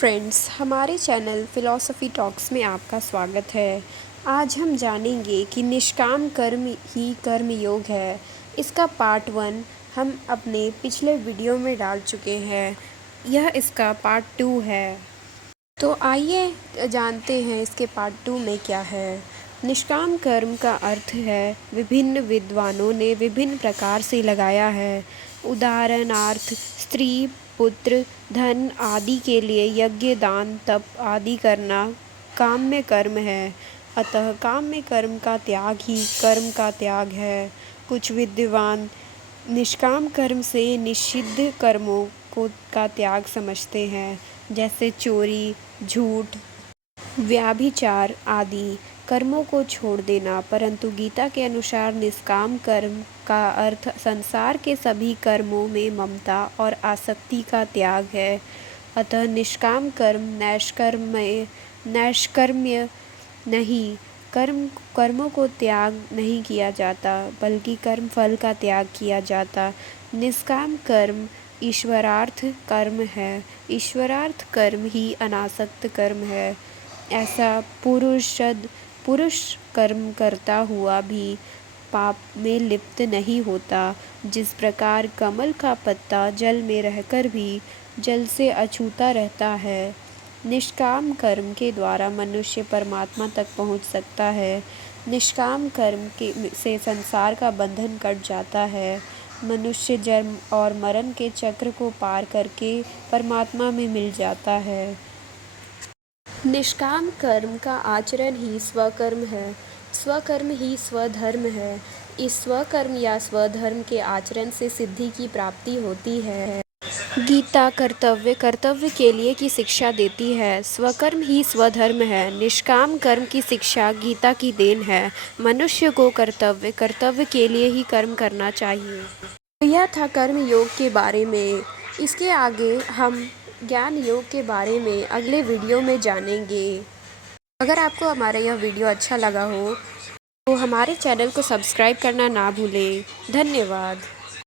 Friends, हमारे channel philosophy talks में आपका स्वागत है। आज हम जानेंगे कि निष्काम कर्म ही कर्म योग है। इसका पार्ट 1 हम अपने पिछले वीडियो में डाल चुके हैं। यह इसका पार्ट 2 है। तो आइए जानते हैं इसके पार्ट 2 में क्या है। निष्काम कर्म का अर्थ है विभिन्न विद्वानों ने विभिन्न प्रकार से लगाया है। उदाहरणार्थ स्त्री, पुत्र, धन आदि के लिए यज्ञ, दान, तप आदि करना काम्य कर्म है। अतः काम्य कर्म का त्याग ही कर्म का त्याग है। कुछ विद्वान निष्काम कर्म से निषिद्ध कर्मों को का त्याग समझते हैं, जैसे चोरी, झूठ, व्याभिचार आदि कर्मों को छोड़ देना। परंतु गीता के अनुसार निष्काम कर्म का अर्थ संसार के सभी कर्मों में ममता और आसक्ति का त्याग है। अतः निष्काम कर्म नैष्कर्म्य नहीं, कर्मों को त्याग नहीं किया जाता, बल्कि कर्म फल का त्याग किया जाता। निष्काम कर्म ईश्वरार्थ कर्म है। ईश्वरार्थ कर्म ही अनासक्त कर्म है। ऐसा पुरुष कर्म करता हुआ भी पाप में लिप्त नहीं होता। जिस प्रकार कमल का पत्ता जल में रहकर भी जल से अछूता रहता है, निष्काम कर्म के द्वारा मनुष्य परमात्मा तक पहुंच सकता है। निष्काम कर्म से संसार का बंधन कट जाता है। मनुष्य जन्म और मरण के चक्र को पार करके परमात्मा में मिल जाता है। निष्काम कर्म का आचरण ही स्वकर्म है। स्वकर्म ही स्वधर्म है। इस स्वकर्म या स्वधर्म के आचरण से सिद्धि की प्राप्ति होती है। गीता कर्तव्य के लिए की शिक्षा देती है। स्वकर्म ही स्वधर्म है। निष्काम कर्म की शिक्षा गीता की देन है। मनुष्य को कर्तव्य के लिए ही कर्म करना चाहिए। तो यह था कर्म योग के बारे में। इसके आगे हम ज्ञान योग के बारे में अगले वीडियो में जानेंगे। अगर आपको हमारा यह वीडियो अच्छा लगा हो तो हमारे चैनल को सब्सक्राइब करना ना भूलें। धन्यवाद।